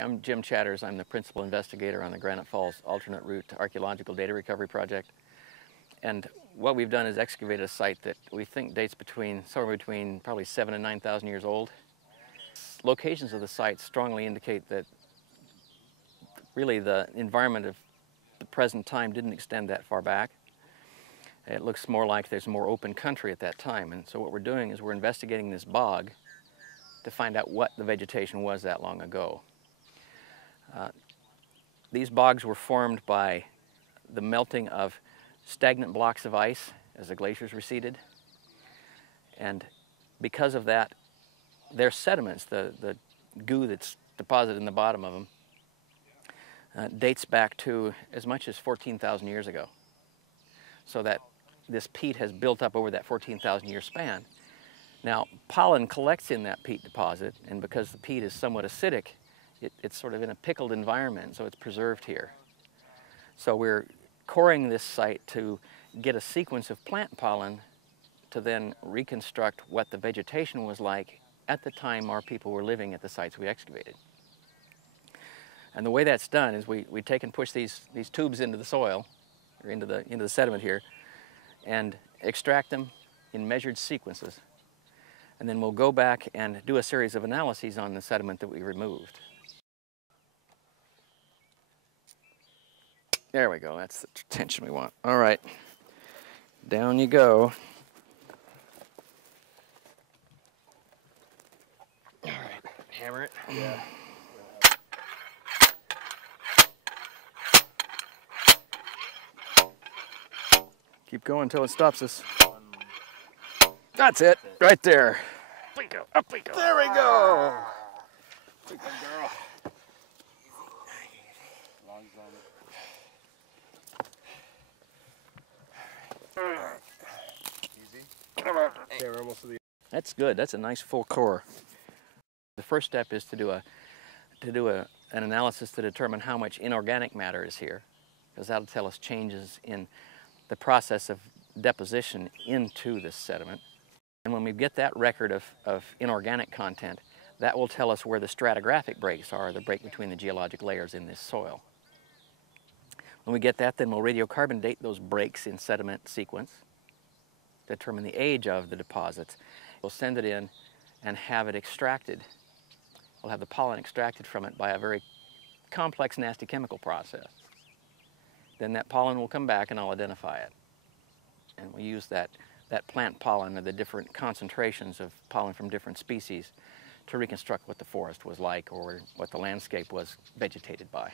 I'm Jim Chatters. I'm the principal investigator on the Granite Falls Alternate Route Archaeological Data Recovery Project. And what we've done is excavated a site that we think dates somewhere between probably 7,000 and 9,000 years old. Locations of the site strongly indicate that really the environment of the present time didn't extend that far back. It looks more like there's more open country at that time. And so what we're doing is we're investigating this bog to find out what the vegetation was that long ago. These bogs were formed by the melting of stagnant blocks of ice as the glaciers receded. And because of that, their sediments, the goo that's deposited in the bottom of them, dates back to as much as 14,000 years ago. So that this peat has built up over that 14,000 year span. Now, pollen collects in that peat deposit, and because the peat is somewhat acidic, it's sort of in a pickled environment, so it's preserved here. So we're coring this site to get a sequence of plant pollen to then reconstruct what the vegetation was like at the time our people were living at the sites we excavated. And the way that's done is we take and push these tubes into the soil, or into the sediment here, and extract them in measured sequences. And then we'll go back and do a series of analyses on the sediment that we removed. There we go, that's the tension we want. All right, down you go. All right, hammer it. Yeah. Keep going until it stops us. That's it, right there. Up we go, up we go. There we go. Good girl. Lungs on it. Easy. Okay, we're almost to the. That's good. That's a nice full core. The first step is to do an analysis to determine how much inorganic matter is here, because that'll tell us changes in the process of deposition into this sediment. And when we get that record of inorganic content, that will tell us where the stratigraphic breaks are, the break between the geologic layers in this soil. When we get that, then we'll radiocarbon date those breaks in sediment sequence, determine the age of the deposits. We'll send it in and have it extracted. We'll have the pollen extracted from it by a very complex, nasty chemical process. Then that pollen will come back and I'll identify it. And we'll use that plant pollen, or the different concentrations of pollen from different species, to reconstruct what the forest was like or what the landscape was vegetated by.